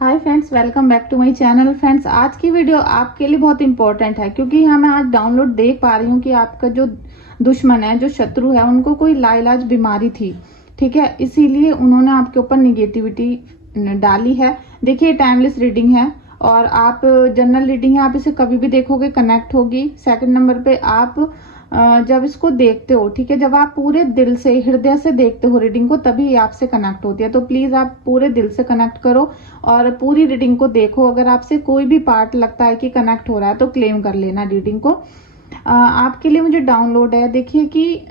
Hi friends, welcome back to my channel. Friends, आज की video आपके लिए बहुत इंपॉर्टेंट है क्योंकि यहाँ मैं आज डाउनलोड देख पा रही हूँ कि आपका जो दुश्मन है, जो शत्रु है, उनको कोई लाइलाज बीमारी थी। ठीक है, इसीलिए उन्होंने आपके ऊपर निगेटिविटी डाली है। देखिए, टाइमलेस रीडिंग है और आप जनरल रीडिंग है, आप इसे कभी भी देखोगे कनेक्ट होगी। सेकंड नंबर पे आप जब इसको देखते हो, ठीक है, जब आप पूरे दिल से, हृदय से देखते हो रीडिंग को, तभी ये आपसे कनेक्ट होती है। तो प्लीज आप पूरे दिल से कनेक्ट करो और पूरी रीडिंग को देखो। अगर आपसे कोई भी पार्ट लगता है कि कनेक्ट हो रहा है तो क्लेम कर लेना रीडिंग को। आपके लिए मुझे डाउनलोड है। देखिए कि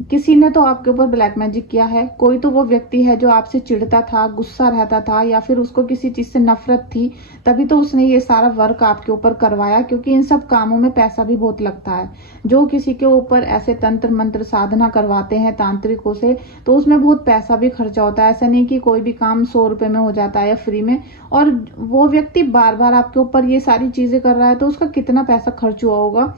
किसी ने तो आपके ऊपर ब्लैक मैजिक किया है। कोई तो वो व्यक्ति है जो आपसे चिढ़ता था, गुस्सा रहता था, या फिर उसको किसी चीज से नफरत थी, तभी तो उसने ये सारा वर्क आपके ऊपर करवाया। क्योंकि इन सब कामों में पैसा भी बहुत लगता है। जो किसी के ऊपर ऐसे तंत्र मंत्र साधना करवाते हैं तांत्रिकों से, तो उसमें बहुत पैसा भी खर्चा होता है। ऐसा नहीं कि कोई भी काम 100 रुपए में हो जाता है या फ्री में। और वो व्यक्ति बार बार आपके ऊपर ये सारी चीजें कर रहा है तो उसका कितना पैसा खर्च हुआ होगा,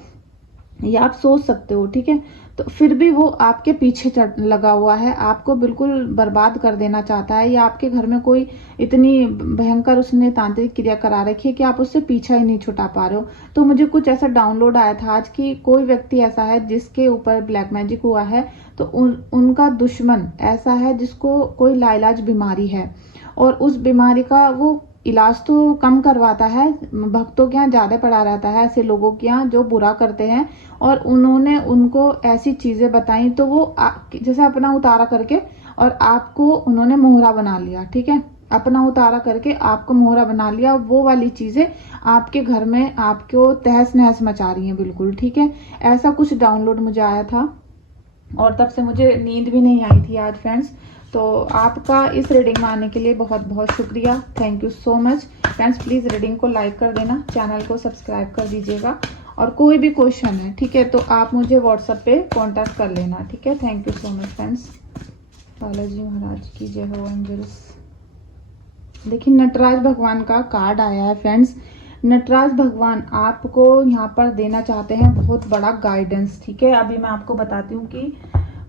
ये आप सोच सकते हो। ठीक है, तो फिर भी वो आपके पीछे लगा हुआ है, आपको बिल्कुल बर्बाद कर देना चाहता है, या आपके घर में कोई इतनी भयंकर उसने तांत्रिक क्रिया करा रखी है कि आप उससे पीछा ही नहीं छुटा पा रहे हो। तो मुझे कुछ ऐसा डाउनलोड आया था आज की कोई व्यक्ति ऐसा है जिसके ऊपर ब्लैक मैजिक हुआ है। तो उनका दुश्मन ऐसा है जिसको कोई लाइलाज बीमारी है, और उस बीमारी का वो इलाज तो कम करवाता है, भक्तों के यहाँ ज्यादा पड़ा रहता है, ऐसे लोगों के यहाँ जो बुरा करते हैं। और उन्होंने उनको ऐसी चीजें बताई तो वो जैसे अपना उतारा करके और आपको उन्होंने मोहरा बना लिया। ठीक है, अपना उतारा करके आपको मोहरा बना लिया। वो वाली चीजें आपके घर में आपको तहस नहस मचा रही हैं बिल्कुल। ठीक है, ऐसा कुछ डाउनलोड मुझे आया था और तब से मुझे नींद भी नहीं आई थी आज फ्रेंड्स। तो आपका इस रीडिंग में आने के लिए बहुत बहुत शुक्रिया, thank you so much friends. Please reading को लाइक कर देना, चैनल को सब्सक्राइब कर दीजिएगा, और कोई भी क्वेश्चन है, ठीक है, तो आप मुझे व्हाट्सएप पे कांटेक्ट कर लेना। ठीक है, thank you so much friends. Balaji Maharaj की जय हो, एंजल्स। देखिए, नटराज भगवान का कार्ड आया है फ्रेंड्स। नटराज भगवान आपको यहाँ पर देना चाहते हैं बहुत बड़ा गाइडेंस। ठीक है, अभी मैं आपको बताती हूँ कि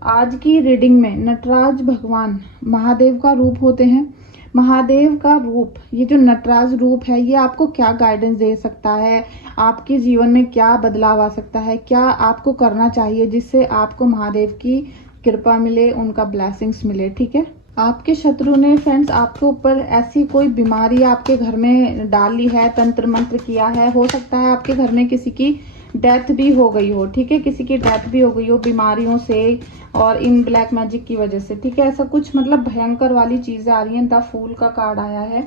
आज की रीडिंग में नटराज भगवान महादेव का रूप होते हैं। महादेव का रूप, ये जो नटराज रूप है, ये आपको क्या गाइडेंस दे सकता है, आपके जीवन में क्या बदलाव आ सकता है, क्या आपको करना चाहिए जिससे आपको महादेव की कृपा मिले, उनका ब्लेसिंग्स मिले। ठीक है, आपके शत्रु ने फ्रेंड्स आपके ऊपर ऐसी कोई बीमारी आपके घर में डाली है, तंत्र मंत्र किया है। हो सकता है आपके घर में किसी की डेथ भी हो गई हो। ठीक है, किसी की डेथ भी हो गई हो बीमारियों से और इन ब्लैक मैजिक की वजह से। ठीक है, ऐसा कुछ मतलब भयंकर वाली चीजें आ रही हैं। द फूल का कार्ड आया है।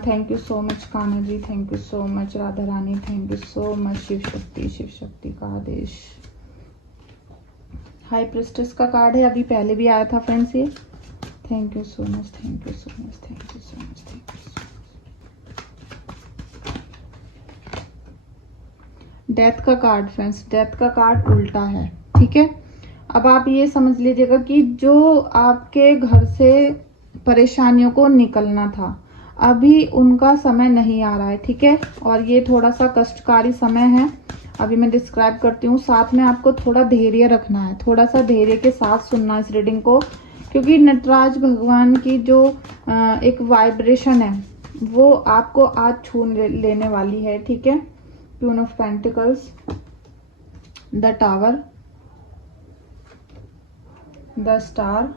Thank you so much Kanha ji, thank you so much Radha Rani, thank you so much Shiv Shakti. Shiv Shakti का आदेश। हाई प्रिस्टेस का कार्ड है, अभी पहले भी आया था फ्रेंड्स ये। Thank you so much, thank you so much, thank you so much, thank you so much. Death का कार्ड फ्रेंड्स, डेथ का कार्ड उल्टा है। ठीक है, अब आप ये समझ लीजिएगा कि जो आपके घर से परेशानियों को निकलना था, अभी उनका समय नहीं आ रहा है। ठीक है, और ये थोड़ा सा कष्टकारी समय है। अभी मैं डिस्क्राइब करती हूँ, साथ में आपको थोड़ा धैर्य रखना है, थोड़ा सा धैर्य के साथ सुनना इस रीडिंग को, क्योंकि नटराज भगवान की जो एक वाइब्रेशन है वो आपको आज छू लेने वाली है। ठीक है, queen of pentacles, the tower, the star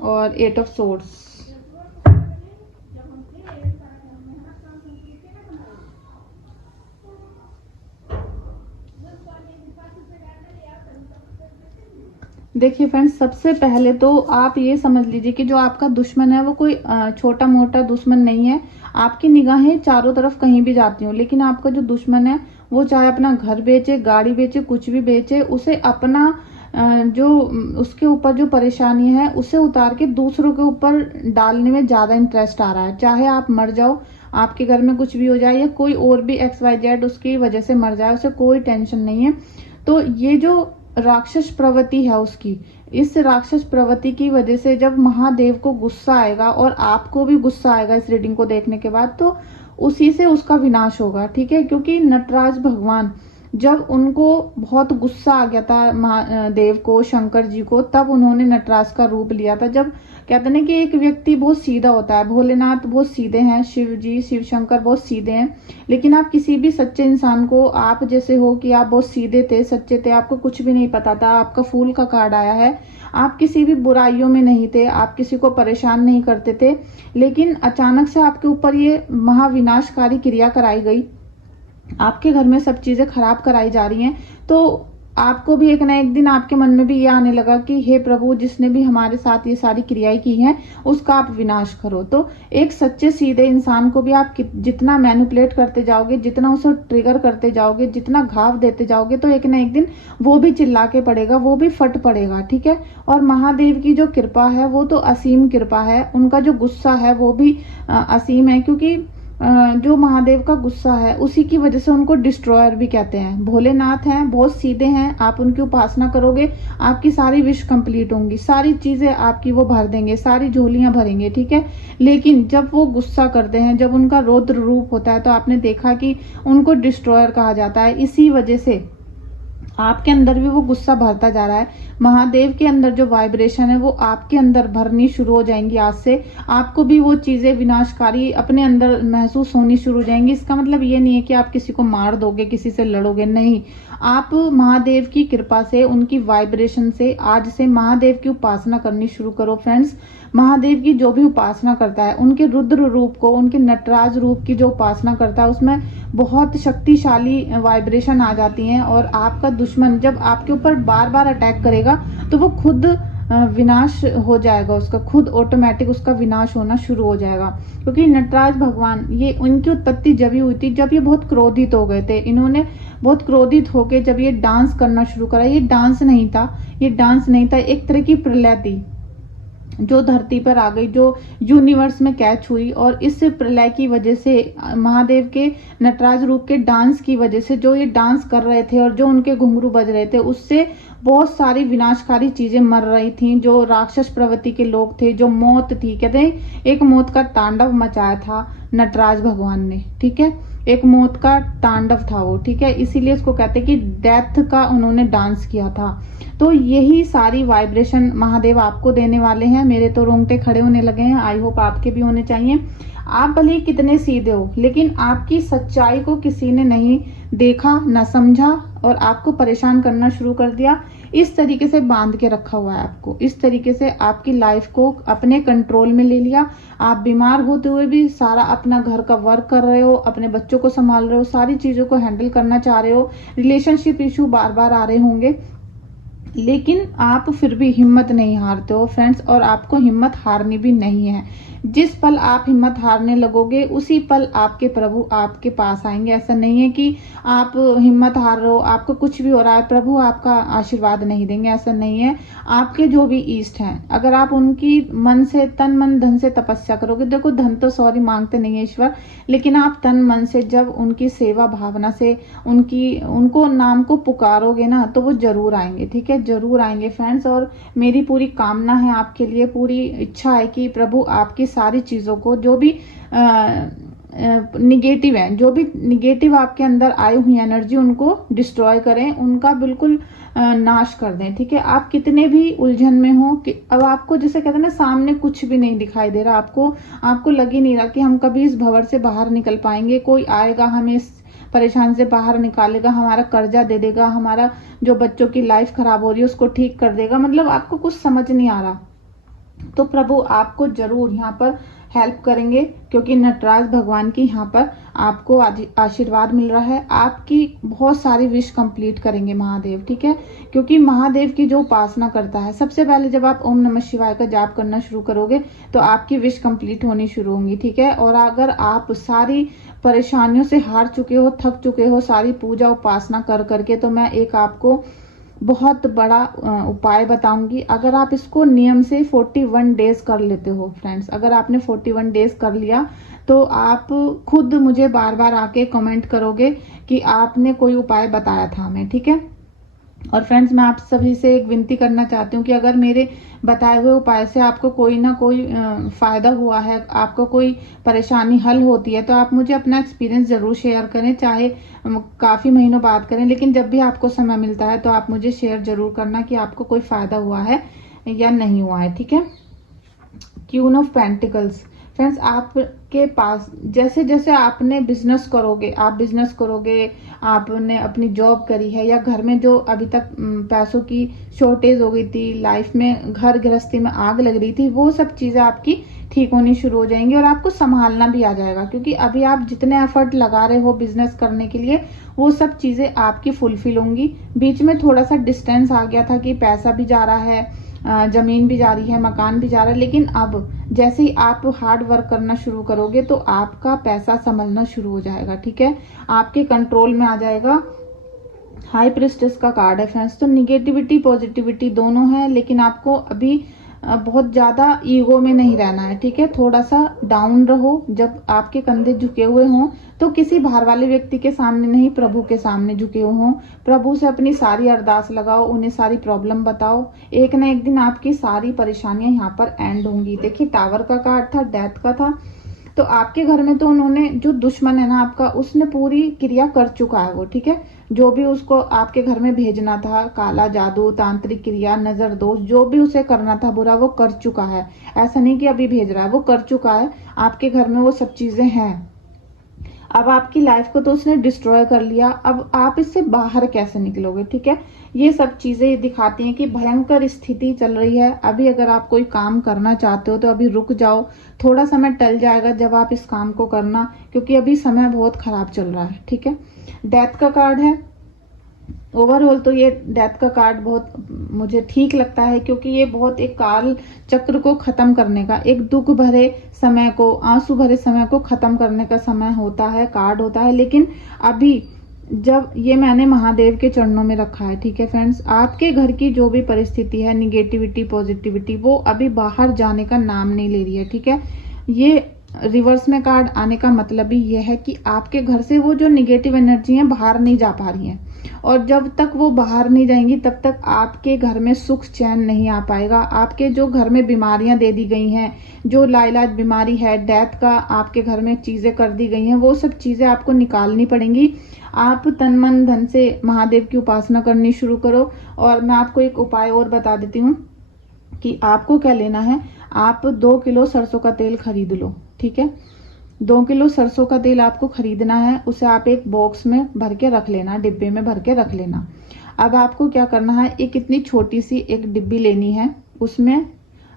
और 8 ऑफ सोर्ड्स। देखिए फ्रेंड्स, सबसे पहले तो आप ये समझ लीजिए कि जो आपका दुश्मन है वो कोई छोटा मोटा दुश्मन नहीं है। आपकी निगाहें चारों तरफ कहीं भी जाती हो, लेकिन आपका जो दुश्मन है वो चाहे अपना घर बेचे, गाड़ी बेचे, कुछ भी बेचे, उसे अपना जो उसके ऊपर जो परेशानी है उसे उतार के दूसरों के ऊपर डालने में ज्यादा इंटरेस्ट आ रहा है। चाहे आप मर जाओ, आपके घर में कुछ भी हो जाए, या कोई और भी XYZ उसकी वजह से मर जाए, उसे कोई टेंशन नहीं है। तो ये जो राक्षस प्रवृत्ति है उसकी, इस राक्षस प्रवृत्ति की वजह से जब महादेव को गुस्सा आएगा और आपको भी गुस्सा आएगा इस रीडिंग को देखने के बाद, तो उसी से उसका विनाश होगा। ठीक है, क्योंकि नटराज भगवान जब उनको बहुत गुस्सा आ गया था महादेव को, शंकर जी को, तब उन्होंने नटराज का रूप लिया था। जब कहते हैं कि एक व्यक्ति बहुत सीधा होता है, भोलेनाथ बहुत सीधे हैं, शिव जी, शिव शंकर बहुत सीधे हैं, लेकिन आप किसी भी सच्चे इंसान को, आप जैसे हो कि आप बहुत सीधे थे, सच्चे थे, आपको कुछ भी नहीं पता था, आपका फूल का कार्ड आया है, आप किसी भी बुराइयों में नहीं थे, आप किसी को परेशान नहीं करते थे, लेकिन अचानक से आपके ऊपर ये महाविनाशकारी क्रिया कराई गई, आपके घर में सब चीजें खराब कराई जा रही हैं, तो आपको भी एक ना एक दिन आपके मन में भी ये आने लगा कि हे प्रभु, जिसने भी हमारे साथ ये सारी क्रियाएं की हैं उसका आप विनाश करो। तो एक सच्चे सीधे इंसान को भी आप जितना मैनिपुलेट करते जाओगे, जितना उसे ट्रिगर करते जाओगे, जितना घाव देते जाओगे, तो एक ना एक दिन वो भी चिल्ला के पड़ेगा, वो भी फट पड़ेगा, ठीक है। और महादेव की जो कृपा है वो तो असीम कृपा है, उनका जो गुस्सा है वो भी असीम है, क्योंकि जो महादेव का गुस्सा है उसी की वजह से उनको डिस्ट्रॉयर भी कहते हैं। भोलेनाथ हैं, बहुत सीधे हैं, आप उनकी उपासना करोगे, आपकी सारी विश कंप्लीट होंगी, सारी चीजें आपकी वो भर देंगे, सारी झोलियां भरेंगे, ठीक है। लेकिन जब वो गुस्सा करते हैं, जब उनका रौद्र रूप होता है, तो आपने देखा कि उनको डिस्ट्रॉयर कहा जाता है। इसी वजह से आपके अंदर भी वो गुस्सा भरता जा रहा है। महादेव के अंदर जो वाइब्रेशन है वो आपके अंदर भरनी शुरू हो जाएंगी। आज से आपको भी वो चीजें विनाशकारी अपने अंदर महसूस होनी शुरू हो जाएंगी। इसका मतलब ये नहीं है कि आप किसी को मार दोगे, किसी से लड़ोगे, नहीं। आप महादेव की कृपा से, उनकी वाइब्रेशन से आज से महादेव की उपासना करनी शुरू करो फ्रेंड्स। महादेव की जो भी उपासना करता है, उनके रुद्र रूप को, उनके नटराज रूप की जो उपासना करता है, उसमें बहुत शक्तिशाली वाइब्रेशन आ जाती हैं। और आपका दुश्मन जब आपके ऊपर बार बार अटैक करेगा तो वो खुद विनाश हो जाएगा, उसका खुद ऑटोमेटिक उसका विनाश होना शुरू हो जाएगा। क्योंकि नटराज भगवान, ये उनकी उत्पत्ति जब ही हुई थी जब ये बहुत क्रोधित हो गए थे। इन्होंने बहुत क्रोधित होके जब ये डांस करना शुरू करा, ये डांस नहीं था, ये डांस नहीं था, एक तरह की प्रलय थी जो धरती पर आ गई, जो यूनिवर्स में कैच हुई। और इस प्रलय की वजह से, महादेव के नटराज रूप के डांस की वजह से, जो ये डांस कर रहे थे और जो उनके घुंघरू बज रहे थे, उससे बहुत सारी विनाशकारी चीजें मर रही थी। जो राक्षस प्रवृत्ति के लोग थे, जो मौत थी, कहते हैं एक मौत का तांडव मचाया था नटराज भगवान ने, ठीक है। एक मौत का तांडव था वो, ठीक है। इसीलिए उसको कहते हैं कि डेथ का उन्होंने डांस किया था। तो यही सारी वाइब्रेशन महादेव आपको देने वाले हैं। मेरे तो रोंगटे खड़े होने लगे हैं, आई होप आपके भी होने चाहिए। आप भले ही कितने सीधे हो, लेकिन आपकी सच्चाई को किसी ने नहीं देखा, न समझा, और आपको परेशान करना शुरू कर दिया। इस तरीके से बांध के रखा हुआ है आपको, इस तरीके से आपकी लाइफ को अपने कंट्रोल में ले लिया। आप बीमार होते हुए भी सारा अपना घर का वर्क कर रहे हो, अपने बच्चों को संभाल रहे हो, सारी चीजों को हैंडल करना चाह रहे हो, रिलेशनशिप इशू बार बार आ रहे होंगे, लेकिन आप फिर भी हिम्मत नहीं हारते हो फ्रेंड्स। और आपको हिम्मत हारनी भी नहीं है। जिस पल आप हिम्मत हारने लगोगे, उसी पल आपके प्रभु आपके पास आएंगे। ऐसा नहीं है कि आप हिम्मत हार रहे हो, आपको कुछ भी हो रहा है, प्रभु आपका आशीर्वाद नहीं देंगे, ऐसा नहीं है। आपके जो भी ईष्ट हैं, अगर आप उनकी मन से, तन मन धन से तपस्या करोगे, देखो धन तो सॉरी मांगते नहीं है ईश्वर, लेकिन आप तन मन से जब उनकी सेवा भावना से उनको नाम को पुकारोगे ना, तो वो जरूर आएंगे, ठीक है, जरूर आएंगे फ्रेंड्स। और मेरी पूरी कामना है आपके लिए, पूरी इच्छा है कि प्रभु आपकी सारी चीजों को, जो भी निगेटिव है, जो भी निगेटिव आपके अंदर आई हुई एनर्जी, उनको डिस्ट्रॉय करें, उनका बिल्कुल नाश कर दें, ठीक है। आप कितने भी उलझन में हो कि अब आपको जैसे कहते हैं ना, सामने कुछ भी नहीं दिखाई दे रहा, आपको लग ही नहीं रहा कि हम कभी इस भंवर से बाहर निकल पाएंगे, कोई आएगा हमें इस परेशान से बाहर निकालेगा, हमारा कर्जा दे देगा, हमारा जो बच्चों की लाइफ खराब हो रही है उसको ठीक कर देगा, मतलब आपको कुछ समझ नहीं आ रहा, तो प्रभु आपको जरूर यहाँ पर हेल्प करेंगे। क्योंकि नटराज भगवान की यहाँ पर आपको आशीर्वाद मिल रहा है, आपकी बहुत सारी विश कंप्लीट करेंगे महादेव, ठीक है। क्योंकि महादेव की जो उपासना करता है, सबसे पहले जब आप ओम नमः शिवाय का जाप करना शुरू करोगे तो आपकी विश कंप्लीट होनी शुरू होंगी, ठीक है। और अगर आप सारी परेशानियों से हार चुके हो, थक चुके हो सारी पूजा उपासना कर करके, तो मैं एक आपको बहुत बड़ा उपाय बताऊंगी। अगर आप इसको नियम से 41 डेज कर लेते हो फ्रेंड्स, अगर आपने 41 डेज कर लिया तो आप खुद मुझे बार बार आके कमेंट करोगे कि आपने कोई उपाय बताया था हमें, ठीक है। और फ्रेंड्स, मैं आप सभी से एक विनती करना चाहती हूँ कि अगर मेरे बताए हुए उपाय से आपको कोई ना कोई फायदा हुआ है, आपको कोई परेशानी हल होती है, तो आप मुझे अपना एक्सपीरियंस जरूर शेयर करें, चाहे काफी महीनों बाद करें, लेकिन जब भी आपको समय मिलता है तो आप मुझे शेयर जरूर करना कि आपको कोई फायदा हुआ है या नहीं हुआ है। ठीक है। Queen of pentacles. फ्रेंड्स, आपके पास जैसे जैसे आपने बिजनेस करोगे, आपने अपनी जॉब करी है, या घर में जो अभी तक पैसों की शॉर्टेज हो गई थी, लाइफ में घर गृहस्थी में आग लग रही थी, वो सब चीजें आपकी ठीक होनी शुरू हो जाएंगी और आपको संभालना भी आ जाएगा। क्योंकि अभी आप जितने एफर्ट लगा रहे हो बिजनेस करने के लिए, वो सब चीजें आपकी फुलफिल होंगी। बीच में थोड़ा सा डिस्टेंस आ गया था कि पैसा भी जा रहा है, जमीन भी जा रही है, मकान भी जा रहा है, लेकिन अब जैसे ही आप हार्ड वर्क करना शुरू करोगे तो आपका पैसा संभलना शुरू हो जाएगा। ठीक है, आपके कंट्रोल में आ जाएगा। हाई प्रिस्टेस का कार्ड है फ्रेंड्स, तो निगेटिविटी पॉजिटिविटी दोनों है, लेकिन आपको अभी बहुत ज्यादा ईगो में नहीं रहना है। ठीक है, थोड़ा सा डाउन रहो। जब आपके कंधे झुके हुए हों तो किसी बाहर वाले व्यक्ति के सामने नहीं, प्रभु के सामने झुके हुए हों। प्रभु से अपनी सारी अरदास लगाओ, उन्हें सारी प्रॉब्लम बताओ। एक ना एक दिन आपकी सारी परेशानियां यहाँ पर एंड होंगी। देखिए, टावर का कार्ड था, डेथ का था, तो आपके घर में तो उन्होंने, जो दुश्मन है ना आपका, उसने पूरी क्रिया कर चुका है वो। ठीक है, जो भी उसको आपके घर में भेजना था, काला जादू, तांत्रिक क्रिया, नजर दोष, जो भी उसे करना था बुरा, वो कर चुका है। ऐसा नहीं कि अभी भेज रहा है, वो कर चुका है। आपके घर में वो सब चीजें हैं। अब आपकी लाइफ को तो उसने डिस्ट्रॉय कर लिया, अब आप इससे बाहर कैसे निकलोगे। ठीक है, ये सब चीजें दिखाती हैं कि भयंकर स्थिति चल रही है। अभी अगर आप कोई काम करना चाहते हो तो अभी रुक जाओ, थोड़ा समय टल जाएगा जब आप इस काम को करना, क्योंकि अभी समय बहुत खराब चल रहा है। ठीक है, डेथ का कार्ड है। ओवरऑल तो ये डेथ का कार्ड बहुत मुझे ठीक लगता है, क्योंकि ये बहुत एक काल चक्र को खत्म करने का, एक दुख भरे समय को, आंसू भरे समय को खत्म करने का समय होता है, कार्ड होता है। लेकिन अभी जब ये मैंने महादेव के चरणों में रखा है, ठीक है फ्रेंड्स, आपके घर की जो भी परिस्थिति है, निगेटिविटी पॉजिटिविटी, वो अभी बाहर जाने का नाम नहीं ले रही है। ठीक है, ये रिवर्स में कार्ड आने का मतलब ही यह है कि आपके घर से वो जो निगेटिव एनर्जी है बाहर नहीं जा पा रही है, और जब तक वो बाहर नहीं जाएंगी तब तक आपके घर में सुख चैन नहीं आ पाएगा। आपके जो घर में बीमारियां दे दी गई हैं, जो लाइलाज बीमारी है, डेथ का आपके घर में चीजें कर दी गई हैं, वो सब चीजें आपको निकालनी पड़ेंगी। आप तन मन धन से महादेव की उपासना करनी शुरू करो। और मैं आपको एक उपाय और बता देती हूँ कि आपको क्या लेना है। आप 2 किलो सरसों का तेल खरीद लो। ठीक है, 2 किलो सरसों का तेल आपको खरीदना है, उसे आप एक बॉक्स में भर के रख लेना, डिब्बे में भर के रख लेना। अब आपको क्या करना है, एक इतनी छोटी सी एक डिब्बी लेनी है, उसमें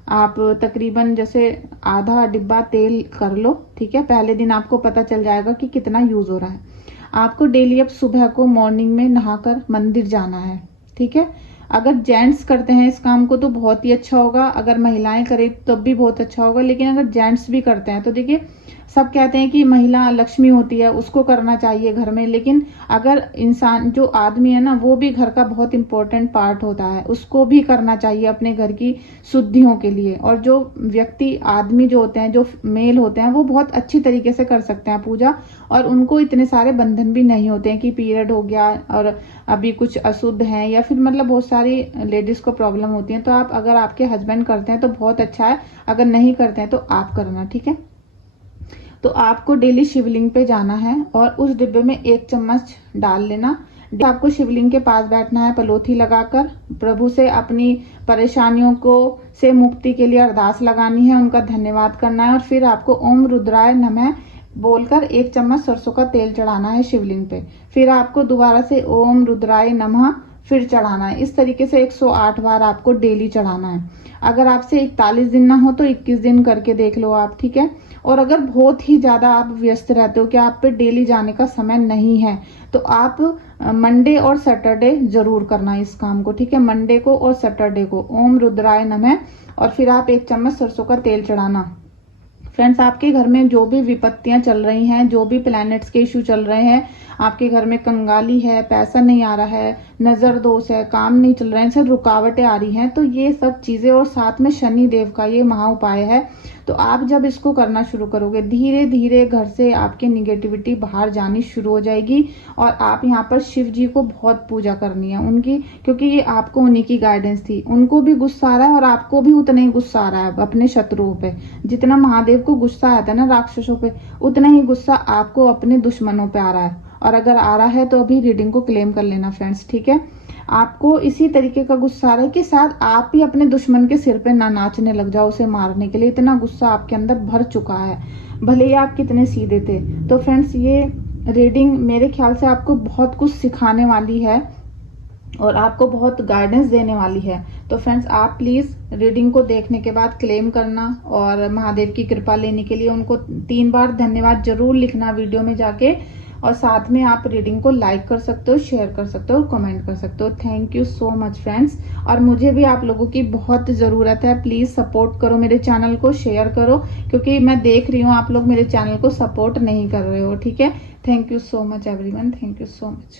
आप तकरीबन जैसे आधा डिब्बा तेल कर लो। ठीक है, पहले दिन आपको पता चल जाएगा कि कितना यूज हो रहा है। आपको डेली अब सुबह को मॉर्निंग में नहाकर मंदिर जाना है। ठीक है, अगर जेंट्स करते हैं इस काम को तो बहुत ही अच्छा होगा, अगर महिलाएं करें तब भी बहुत अच्छा होगा, लेकिन अगर जेंट्स भी करते हैं तो देखिए, सब कहते हैं कि महिला लक्ष्मी होती है, उसको करना चाहिए घर में, लेकिन अगर इंसान जो आदमी है ना, वो भी घर का बहुत इंपॉर्टेंट पार्ट होता है, उसको भी करना चाहिए अपने घर की शुद्धियों के लिए। और जो व्यक्ति आदमी जो होते हैं, जो मेल होते हैं, वो बहुत अच्छी तरीके से कर सकते हैं पूजा, और उनको इतने सारे बंधन भी नहीं होते हैं कि पीरियड हो गया और अभी कुछ अशुद्ध है, या फिर मतलब बहुत सारी लेडीज को प्रॉब्लम होती है। तो आप, अगर आपके हस्बैंड करते हैं तो बहुत अच्छा है, अगर नहीं करते हैं तो आप करना। ठीक है, तो आपको डेली शिवलिंग पे जाना है और उस डिब्बे में 1 चम्मच डाल लेना। आपको शिवलिंग के पास बैठना है, पलोथी लगाकर प्रभु से अपनी परेशानियों को से मुक्ति के लिए अरदास लगानी है, उनका धन्यवाद करना है, और फिर आपको ओम रुद्राय नमः बोलकर 1 चम्मच सरसों का तेल चढ़ाना है शिवलिंग पे। फिर आपको दोबारा से ओम रुद्राय नमः फिर चढ़ाना है। इस तरीके से 108 बार आपको डेली चढ़ाना है। अगर आपसे 41 दिन ना हो तो 21 दिन करके देख लो आप। ठीक है, और अगर बहुत ही ज्यादा आप व्यस्त रहते हो कि आप पे डेली जाने का समय नहीं है, तो आप मंडे और सैटरडे जरूर करना इस काम को। ठीक है, मंडे को और सैटरडे को ओम रुद्राय नमः, और फिर आप 1 चम्मच सरसों का तेल चढ़ाना। फ्रेंड्स, आपके घर में जो भी विपत्तियां चल रही हैं, जो भी प्लैनेट्स के इश्यू चल रहे हैं, आपके घर में कंगाली है, पैसा नहीं आ रहा है, नजर दोष है, काम नहीं चल रहे हैं, सब रुकावटें आ रही हैं, तो ये सब चीजें, और साथ में शनि देव का ये महा उपाय है, तो आप जब इसको करना शुरू करोगे, धीरे धीरे घर से आपकी निगेटिविटी बाहर जानी शुरू हो जाएगी। और आप यहाँ पर शिव जी को बहुत पूजा करनी है उनकी, क्योंकि ये आपको उन्हीं की गाइडेंस थी। उनको भी गुस्सा आ रहा है और आपको भी उतना ही गुस्सा आ रहा है अपने शत्रुओं पे। जितना महादेव को गुस्सा आता है ना राक्षसों पे, उतना ही गुस्सा आपको अपने दुश्मनों पे आ रहा है। और अगर आ रहा है तो अभी रीडिंग को क्लेम कर लेना फ्रेंड्स, ठीक है। आपको इसी तरीके का गुस्सा आ रहा है कि शायद आप ही अपने दुश्मन के सिर पे ना नाचने लग जाओ उसे मारने के लिए। इतना गुस्सा आपके अंदर भर चुका है, भले ही आप कितने सीधे थे। तो फ्रेंड्स, ये रीडिंग मेरे ख्याल से आपको बहुत कुछ सिखाने वाली है और आपको बहुत गाइडेंस देने वाली है। तो फ्रेंड्स, आप प्लीज रीडिंग को देखने के बाद क्लेम करना और महादेव की कृपा लेने के लिए उनको 3 बार धन्यवाद जरूर लिखना वीडियो में जाके। और साथ में आप रीडिंग को लाइक कर सकते हो, शेयर कर सकते हो, कमेंट कर सकते हो। Thank you so much friends. और मुझे भी आप लोगों की बहुत जरूरत है, प्लीज सपोर्ट करो मेरे चैनल को, शेयर करो, क्योंकि मैं देख रही हूँ आप लोग मेरे चैनल को सपोर्ट नहीं कर रहे हो, ठीक है। Thank you so much everyone, thank you so much.